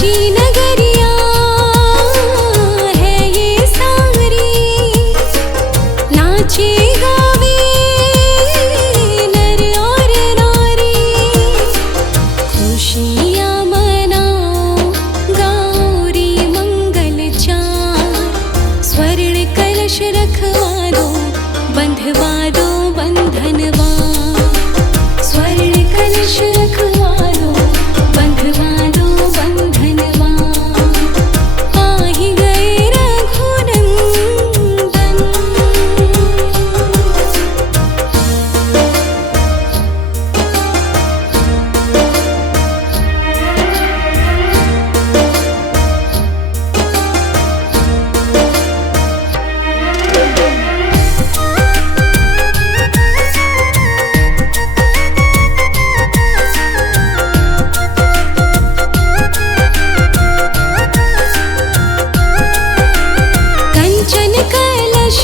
सजी नगरिया है ये सारी, नाचे गावे नर और नारी, खुशियाँ मनाओ गौरी मंगल चार, स्वर्ण कलश रखवा दो बंधवा दो बंधनवा, स्वर्ण कलश रखवा दो बंधवा दो बंधनवा, आ ही गए रघुनंदन। कंचन कलश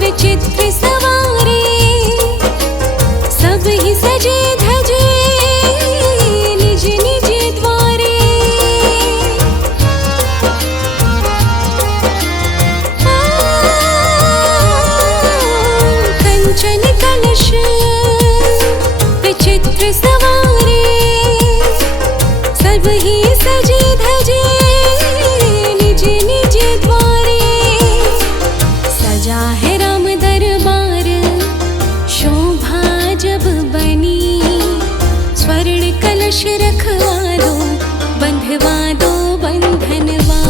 विचित्र सवारे, सब ही सजे धजे निज निज द्वारे, कंचन कलश विचित्र सवारे, सब ही सजे धजे निज निज द्वारे, सजा है राम दरबार शोभा जब बनी, स्वर्ण कलश रखवा दो बंधवा दो बंधनवा,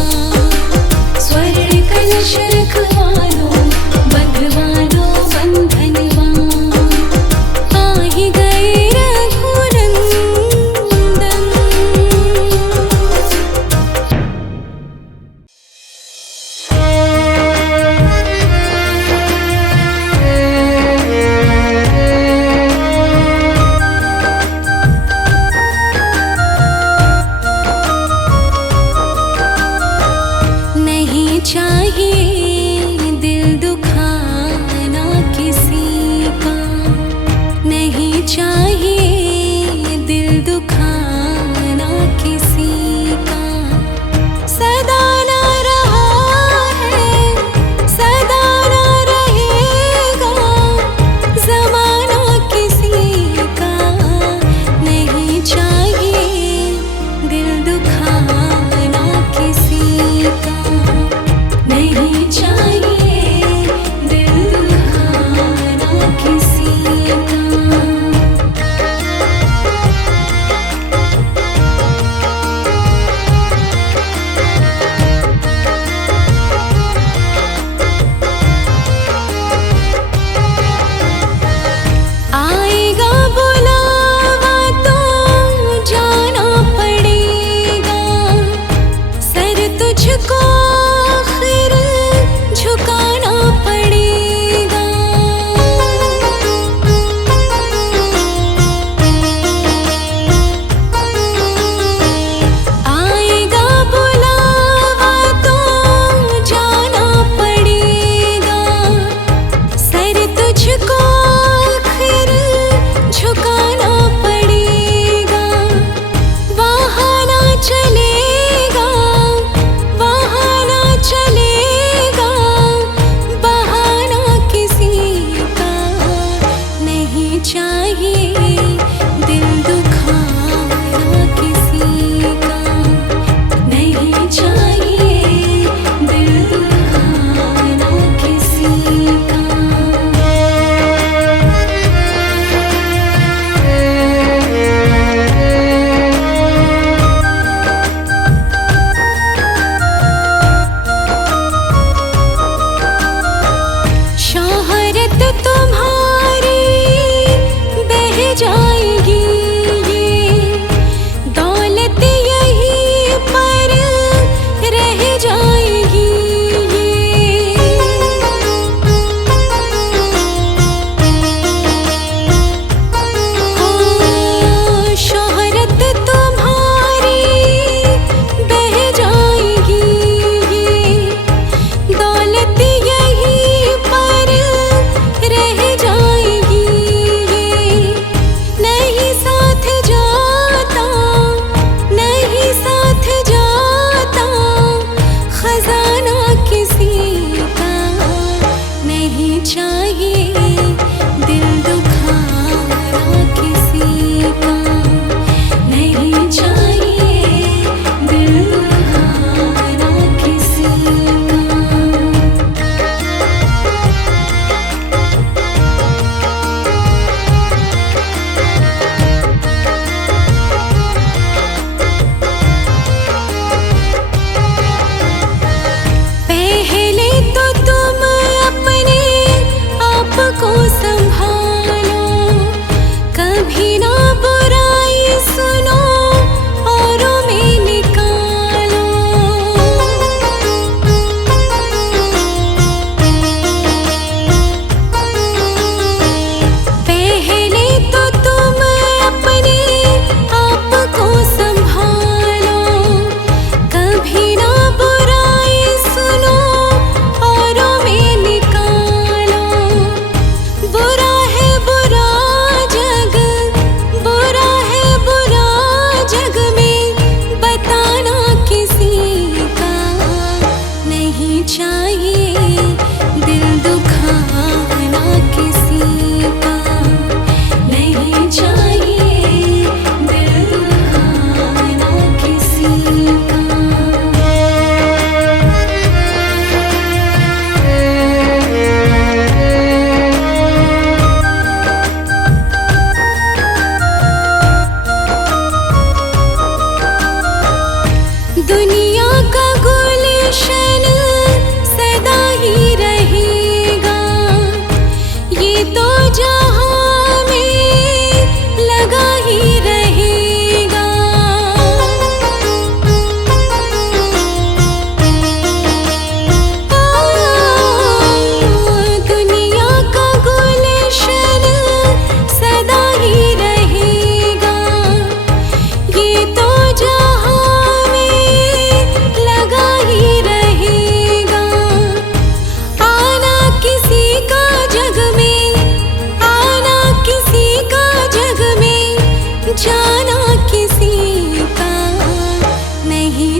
स्वर्ण कलश रखवा दो बंधवा दो बंधनवा, आ ही गए रघुनंदन।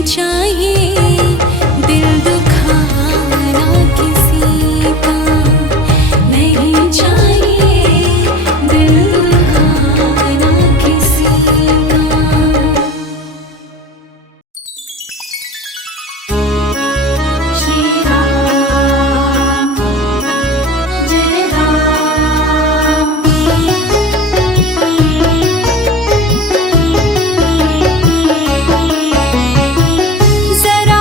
चाहिए दिल दुखाना किसी का, नहीं चाहिए दिल दुखाना किसी का। श्री राम जय राम। जरा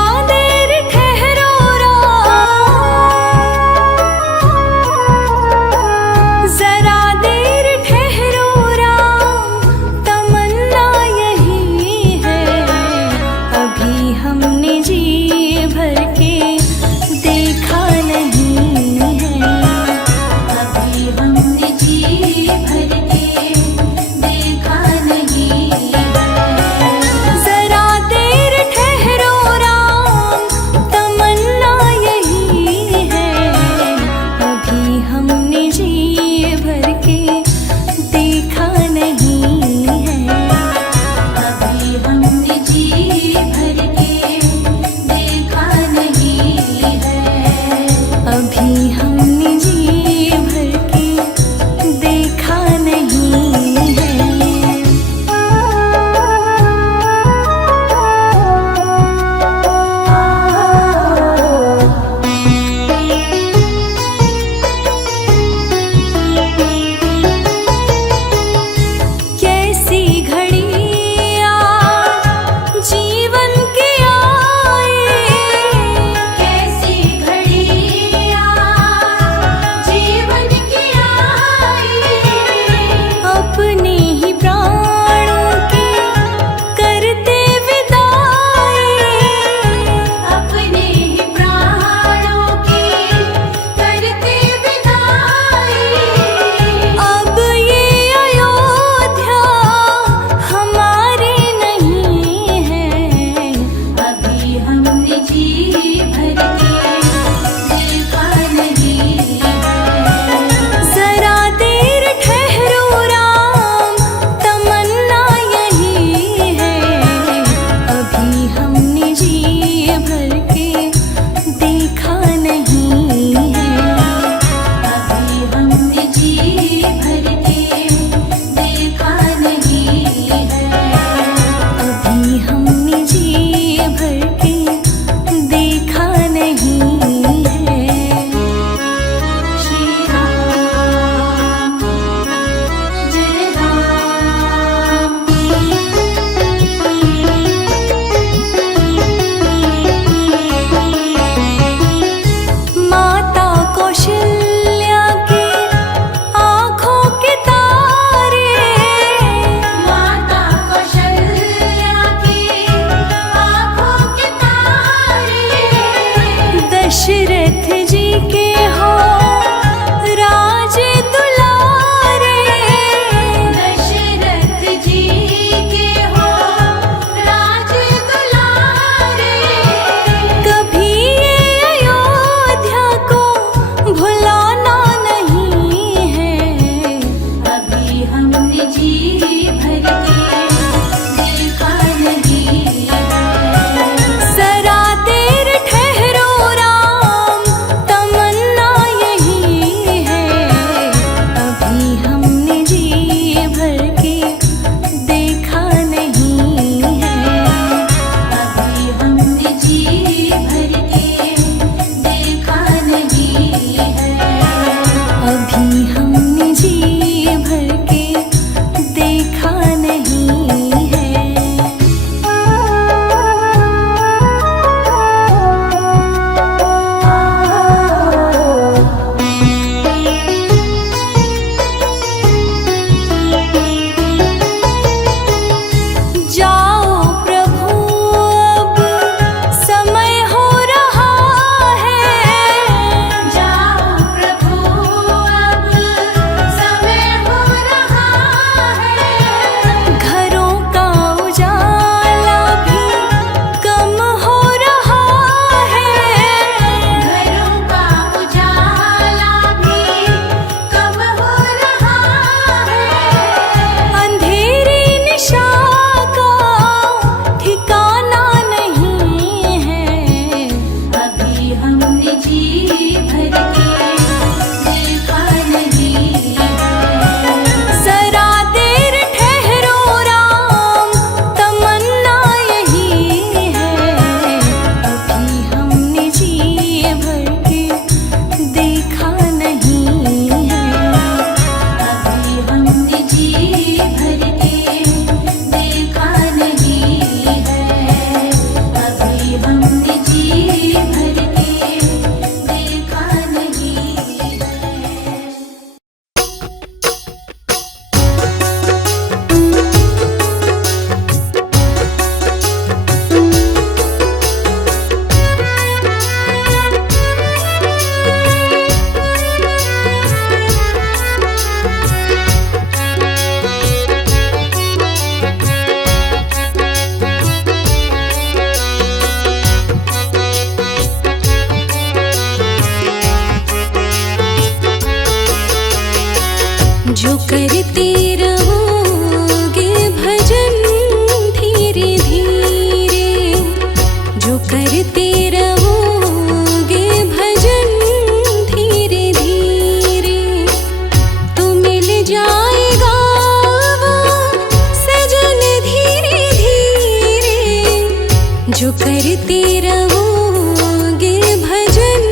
जो करते रहोगे भजन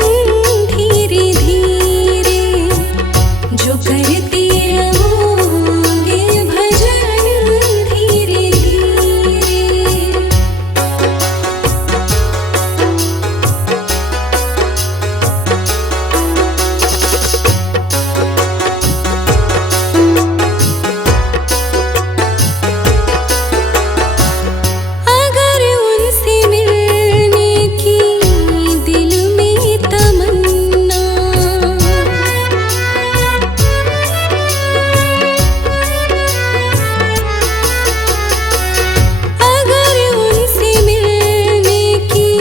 धीरे धीरे, जो करते रहोगे भजन धीरे धीरे। अगर उनसे मिलने की दिल में तमन्ना, अगर उनसे मिलने की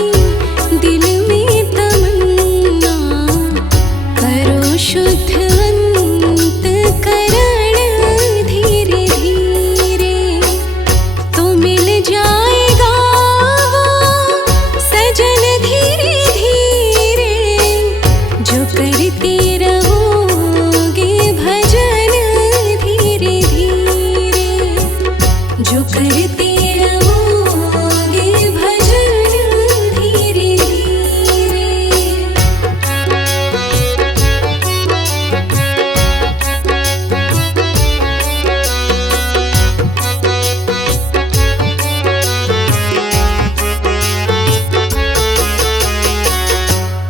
दिल में तमन्ना, करो शुद्ध अंतःकरण धीरे धीरे, तो मिल जाएगा वो सजन धीरे धीरे। जो करते रहोगे भजन धीरे धीरे, जो करते रहोगे भजन धीरे धीरे।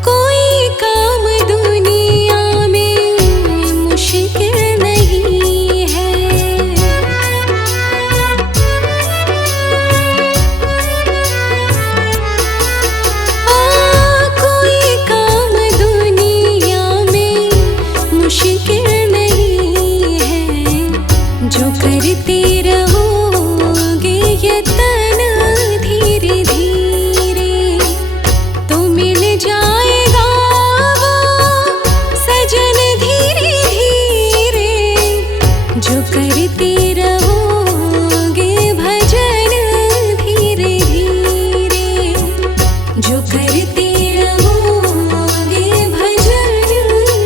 कोई काम दुनिया में मुश्किल नहीं है, कोई काम दुनिया में मुश्किल नहीं है। जो करते रहोगे यतन धीरे धीरे, तो मिल जाएगा वो सजन धीरे धीरे। जो करते रहोगे भजन धीरे धीरे, जो करते रहोगे भजन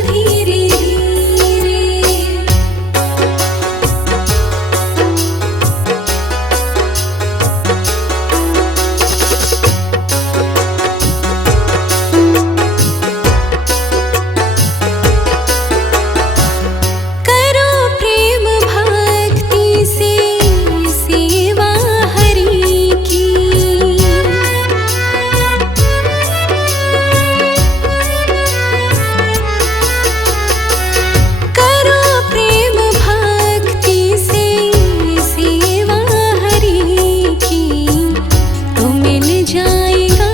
धीरे धीरे। करो प्रेम भक्ति से सेवा हरि की, करो प्रेम भक्ति से सेवा हरि की, तो मिल जाएगा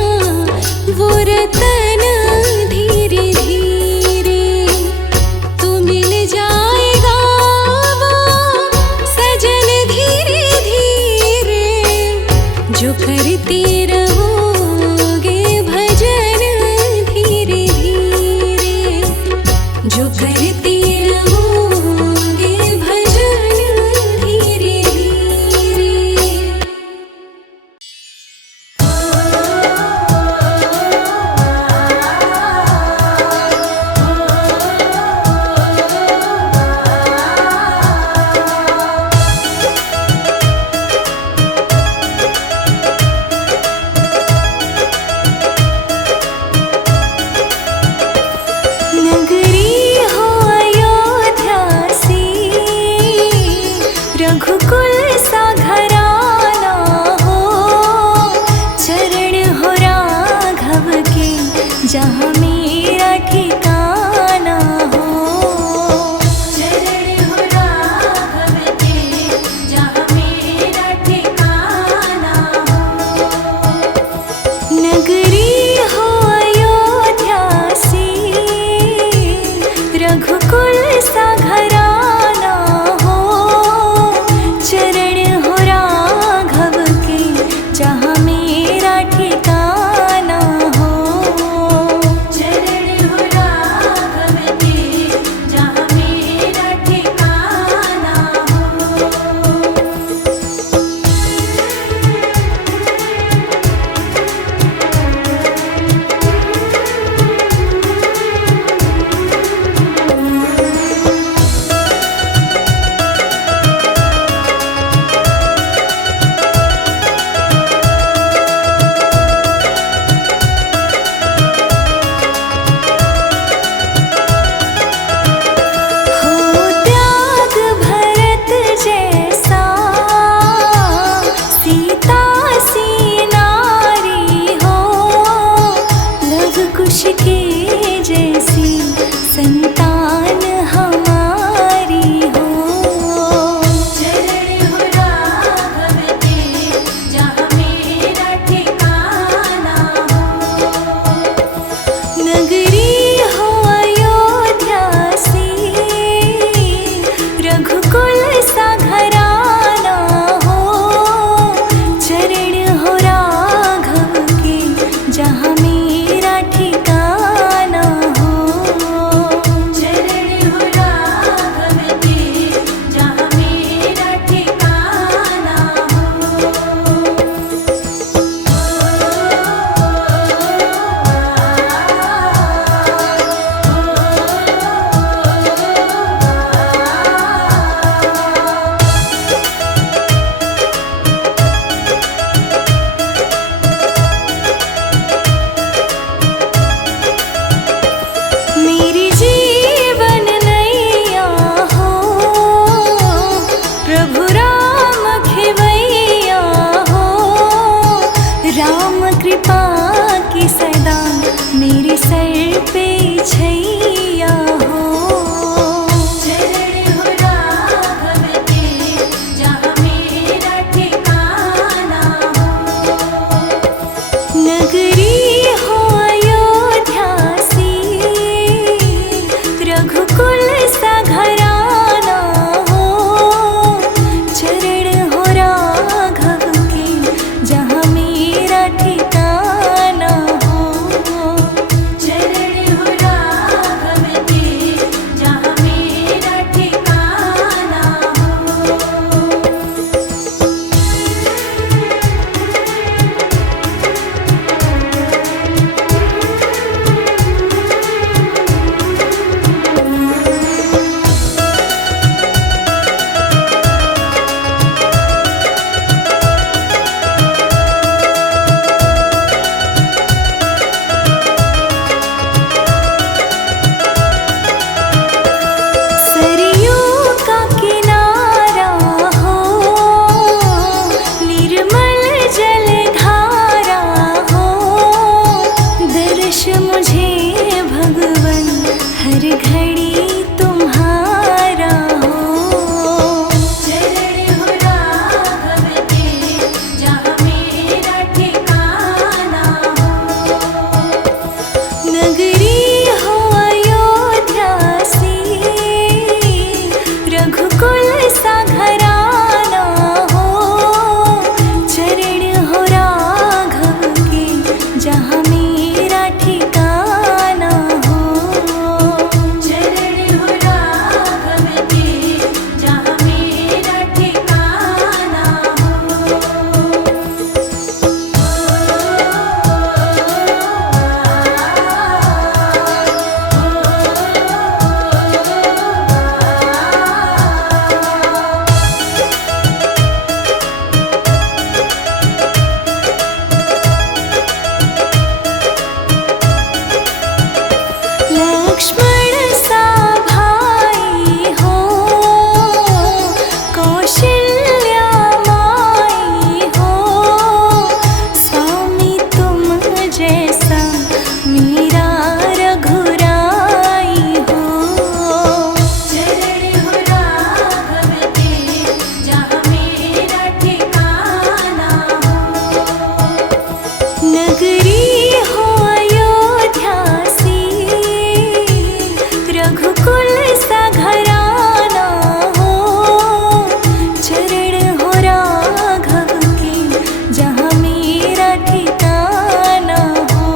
वो रतन धीरे धीरे, तो मिल जाएगा वो सजन धीरे धीरे। जो करते रहोगे भजन धीरे धीरे, जो करते रहोगे भजन धीरे धीरे। कृपा की सदा मेरे सर पे छैया हो। चरण हो राघव के जहाँ मेरा ठिकाना हो। नगरी हो अयोध्या सी रघुकुल सा घराना हो। चरण हो राघव के जहाँ मेरा ठिकाना हो। चरण हो राघव के जहाँ मेरा ठिकाना हो। सरयू का किनारा हो, निर्मल जलधारा हो। दर्श मुझे भगवन हर घड़ी तुम्हारा हो। चरण हो राघव के जहाँ मेरा ठिकाना हो। नगरी हो अयोध्या सी रघुकुल सा घराना हो। चरण हो राघव के जहाँ मेरा ठिकाना हो। चरण हो राघव के जहाँ मेरा ठिकाना लक्ष्मण सा भाई हो, कौशल्या माई हो। स्वामी तुम जैसा मेरा रघुराई हो। चरण हो राघव के जहाँ मेरा ठिकाना हो। नगरी हो अयोध्या सी रघुकुल सा घराना हो। चरण हो राघव के जहाँ मेरा ठिकाना हो।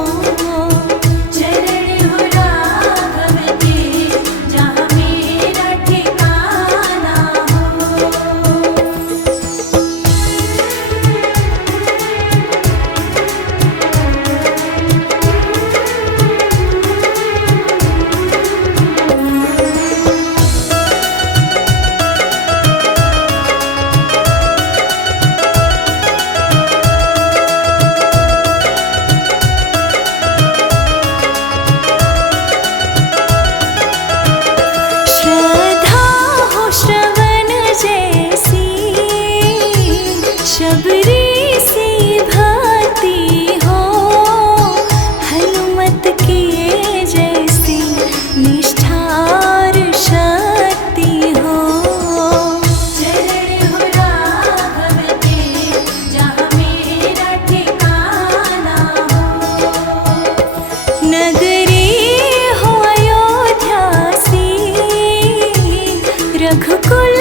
चरण हो राघव के जहाँ मेरा ठिकाना हो। श्रद्धा हो श्रवण जैसी शबरी सी भक्ति हो। हनुमत के जैसी निष्ठार शक्ति हो। चरण हो राघव के जहाँ मेरा ठिकाना हो। नगरी हो अयोध्या सी रघुकुल